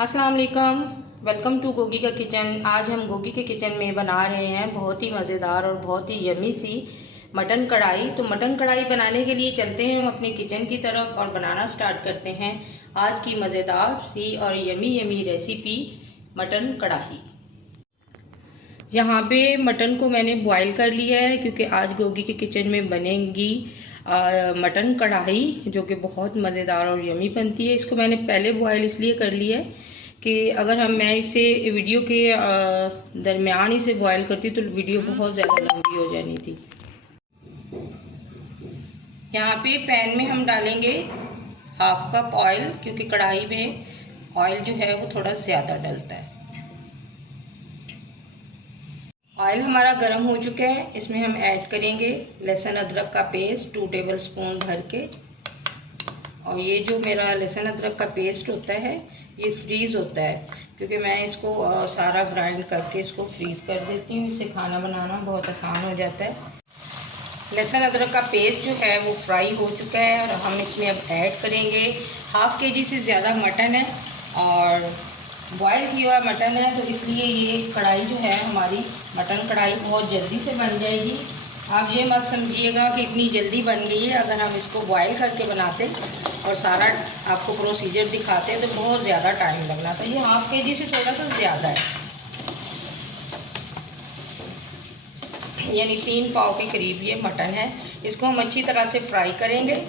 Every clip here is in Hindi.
अस्सलाम वालेकुम, वेलकम टू गोगी का किचन। आज हम गोगी के किचन में बना रहे हैं बहुत ही मज़ेदार और बहुत ही यमी सी मटन कढ़ाई। तो मटन कढ़ाई बनाने के लिए चलते हैं हम अपने किचन की तरफ और बनाना स्टार्ट करते हैं आज की मज़ेदार सी और यमी यमी रेसिपी मटन कढ़ाई। यहाँ पे मटन को मैंने बॉईल कर लिया है क्योंकि आज गोगी के किचन में बनेगी मटन कढ़ाई जो कि बहुत मज़ेदार और यमी बनती है। इसको मैंने पहले बॉईल इसलिए कर लिया है कि अगर मैं इसे वीडियो के दरमियान इसे बॉईल करती तो वीडियो बहुत ज़्यादा लंबी हो जानी थी। यहाँ पे पैन में हम डालेंगे हाफ कप ऑयल क्योंकि कढ़ाई में ऑयल जो है वो थोड़ा ज़्यादा डलता है। ऑयल हमारा गर्म हो चुका है, इसमें हम ऐड करेंगे लहसुन अदरक का पेस्ट 2 टेबलस्पून भर के। और ये जो मेरा लहसुन अदरक का पेस्ट होता है ये फ्रीज़ होता है क्योंकि मैं इसको सारा ग्राइंड करके इसको फ्रीज़ कर देती हूँ। इससे खाना बनाना बहुत आसान हो जाता है। लहसुन अदरक का पेस्ट जो है वो फ्राई हो चुका है और हम इसमें अब ऐड करेंगे हाफ़ केजी से ज़्यादा मटन है और बॉयल किया हुआ मटन है, तो इसलिए ये कढ़ाई जो है हमारी मटन कढ़ाई बहुत जल्दी से बन जाएगी। आप ये मत समझिएगा कि इतनी जल्दी बन गई है, अगर हम इसको बॉयल करके बनाते और सारा आपको प्रोसीजर दिखाते तो बहुत ज़्यादा टाइम लगना था। ये हाफ़ केजी से थोड़ा सा ज़्यादा है, यानी 3 पाव के करीब ये मटन है। इसको हम अच्छी तरह से फ्राई करेंगे।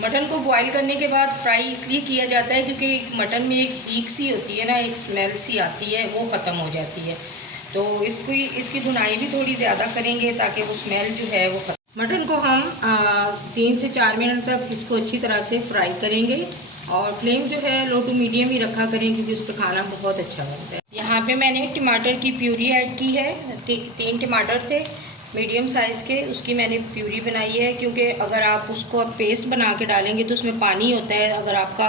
मटन को बॉईल करने के बाद फ्राई इसलिए किया जाता है क्योंकि मटन में एक ईक सी होती है ना, एक स्मेल सी आती है, वो ख़त्म हो जाती है। तो इसकी भुनाई भी थोड़ी ज़्यादा करेंगे ताकि वो स्मेल जो है वो खत्म। मटन को हम 3 से 4 मिनट तक इसको अच्छी तरह से फ्राई करेंगे और फ्लेम जो है लो टू मीडियम ही रखा करें क्योंकि उस पर खाना बहुत अच्छा बनता है। यहाँ पे मैंने टमाटर की प्यूरी ऐड की है। 3 टमाटर थे मीडियम साइज़ के, उसकी मैंने प्यूरी बनाई है क्योंकि अगर आप उसको पेस्ट बना के डालेंगे तो उसमें पानी होता है। अगर आपका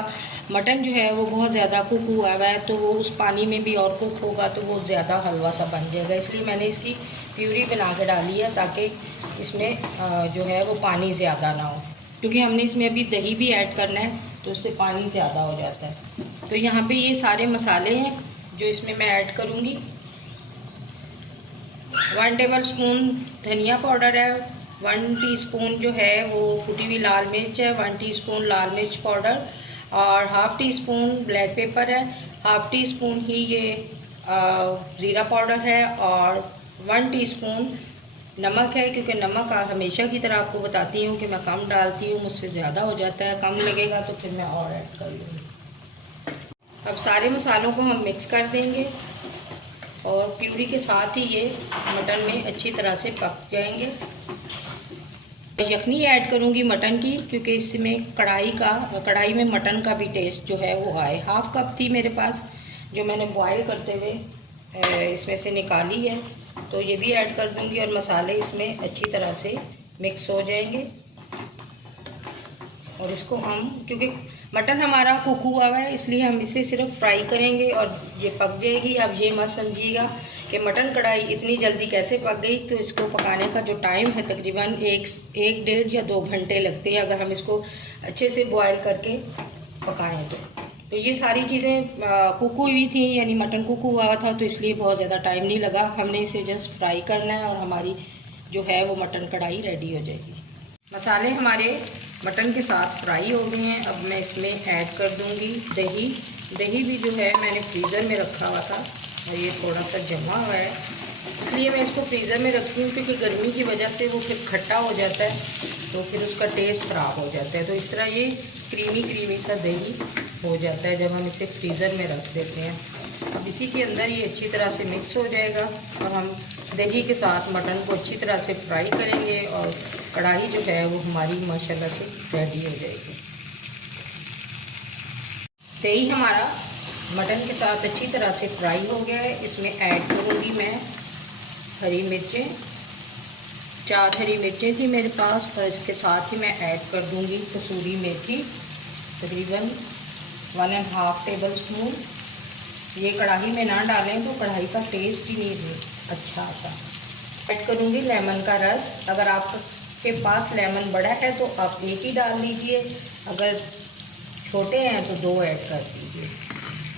मटन जो है वो बहुत ज़्यादा कुक हुआ है तो वो उस पानी में भी और कुक होगा तो वो ज़्यादा हलवा सा बन जाएगा। इसलिए मैंने इसकी प्यूरी बना के डाली है ताकि इसमें जो है वो पानी ज़्यादा ना हो, क्योंकि हमने इसमें अभी दही भी ऐड करना है तो उससे पानी ज़्यादा हो जाता है। तो यहाँ पर ये सारे मसाले हैं जो इसमें मैं ऐड करूँगी। 1 टेबलस्पून धनिया पाउडर है, 1 टीस्पून जो है वो कुटी हुई लाल मिर्च है, 1 टीस्पून लाल मिर्च पाउडर और half tea spoon black pepper है, हाफ़ टी स्पून ही ये ज़ीरा पाउडर है और 1 टीस्पून नमक है। क्योंकि नमक हमेशा की तरह आपको बताती हूँ कि मैं कम डालती हूँ, मुझसे ज़्यादा हो जाता है, कम लगेगा तो फिर मैं और ऐड कर लूँगी। अब सारे मसालों को हम मिक्स कर देंगे और प्यूरी के साथ ही ये मटन में अच्छी तरह से पक जाएंगे। यखनी ऐड करूँगी मटन की क्योंकि इसमें कढ़ाई में मटन का भी टेस्ट जो है वो आए। हाफ़ कप थी मेरे पास जो मैंने बॉईल करते हुए इसमें से निकाली है, तो ये भी ऐड कर दूँगी और मसाले इसमें अच्छी तरह से मिक्स हो जाएंगे। और इसको हम, क्योंकि मटन हमारा कुक हुआ है इसलिए हम इसे सिर्फ फ्राई करेंगे और ये पक जाएगी। अब ये मत समझिएगा कि मटन कढ़ाई इतनी जल्दी कैसे पक गई, तो इसको पकाने का जो टाइम है तकरीबन 1 डेढ़ या 2 घंटे लगते हैं अगर हम इसको अच्छे से बॉयल करके पकाएं तो ये सारी चीज़ें कुक हुई थी, यानी मटन कुक हुआ था, तो इसलिए बहुत ज़्यादा टाइम नहीं लगा। हमने इसे जस्ट फ्राई करना है और हमारी जो है वो मटन कढ़ाई रेडी हो जाएगी। मसाले हमारे मटन के साथ फ्राई हो गए हैं। अब मैं इसमें ऐड कर दूंगी दही। दही भी जो है मैंने फ्रीज़र में रखा हुआ था और ये थोड़ा सा जमा हुआ है, इसलिए मैं इसको फ्रीज़र में रखती हूँ क्योंकि गर्मी की वजह से वो फिर खट्टा हो जाता है तो फिर उसका टेस्ट ख़राब हो जाता है। तो इस तरह ये क्रीमी सा दही हो जाता है जब हम इसे फ्रीज़र में रख देते हैं। अब इसी के अंदर ये अच्छी तरह से मिक्स हो जाएगा और हम दही के साथ मटन को अच्छी तरह से फ्राई करेंगे और कढ़ाई जो है वो हमारी माशाल्लाह से रेडी हो जाएगी। दही हमारा मटन के साथ अच्छी तरह से फ्राई हो गया है। इसमें ऐड करूँगी मैं हरी मिर्चें। 4 हरी मिर्चें थी मेरे पास और इसके साथ ही मैं ऐड कर दूँगी कसूरी मेथी तकरीबन 1.5 टेबलस्पून। ये कढ़ाई में ना डालें तो कढ़ाई का टेस्ट ही नहीं अच्छा आता। ऐड करूँगी लेमन का रस। अगर आप के पास लेमन बड़ा है तो आप एक ही डाल लीजिए, अगर छोटे हैं तो 2 ऐड कर दीजिए।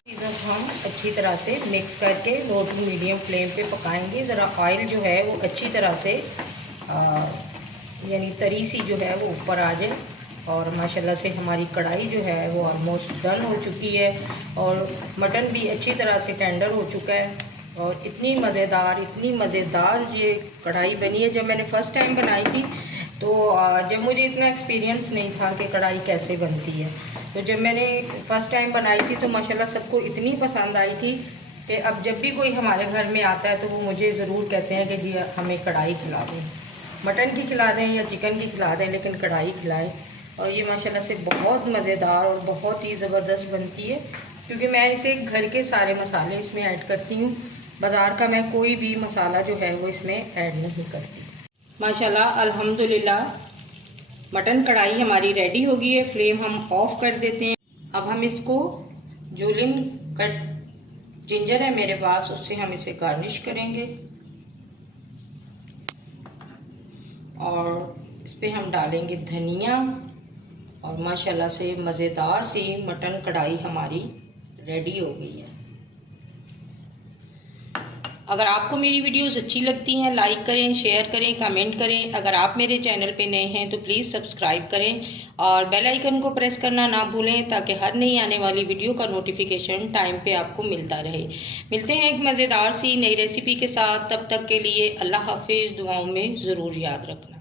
चीज़ों को हम अच्छी तरह से मिक्स करके लो टू मीडियम फ्लेम पे पकाएंगे। ज़रा ऑयल जो है वो अच्छी तरह से यानी तरी सी जो है वो ऊपर आ जाए। और माशाल्लाह से हमारी कढ़ाई जो है वो ऑलमोस्ट डन हो चुकी है और मटन भी अच्छी तरह से टेंडर हो चुका है। और इतनी मज़ेदार ये कढ़ाई बनी है। जब मैंने फ़र्स्ट टाइम बनाई थी तो जब मुझे इतना एक्सपीरियंस नहीं था कि कढ़ाई कैसे बनती है, तो जब मैंने फ़र्स्ट टाइम बनाई थी तो माशाल्लाह सबको इतनी पसंद आई थी कि अब जब भी कोई हमारे घर में आता है तो वो मुझे ज़रूर कहते हैं कि जी हमें कढ़ाई खिला दें, मटन की खिला दें या चिकन की खिला दें, लेकिन कढ़ाई खिलाएं। और ये माशाल्लाह से बहुत मज़ेदार और बहुत ही ज़बरदस्त बनती है, क्योंकि मैं इसे घर के सारे मसाले इसमें ऐड करती हूँ। बाज़ार का मैं कोई भी मसाला जो है वो इसमें ऐड नहीं करती। माशाल्लाह अल्हम्दुलिल्लाह मटन कढ़ाई हमारी रेडी हो गई है। फ्लेम हम ऑफ कर देते हैं। अब हम इसको जूलियन कट जिंजर है मेरे पास, उससे हम इसे गार्निश करेंगे और इस पर हम डालेंगे धनिया। और माशाल्लाह से मज़ेदार सी मटन कढ़ाई हमारी रेडी हो गई है। अगर आपको मेरी वीडियोस अच्छी लगती हैं लाइक करें, शेयर करें, कमेंट करें। अगर आप मेरे चैनल पे नए हैं तो प्लीज़ सब्सक्राइब करें और बेल आइकन को प्रेस करना ना भूलें, ताकि हर नई आने वाली वीडियो का नोटिफिकेशन टाइम पे आपको मिलता रहे। मिलते हैं एक मज़ेदार सी नई रेसिपी के साथ, तब तक के लिए अल्लाह हाफिज़। दुआओं में ज़रूर याद रखना।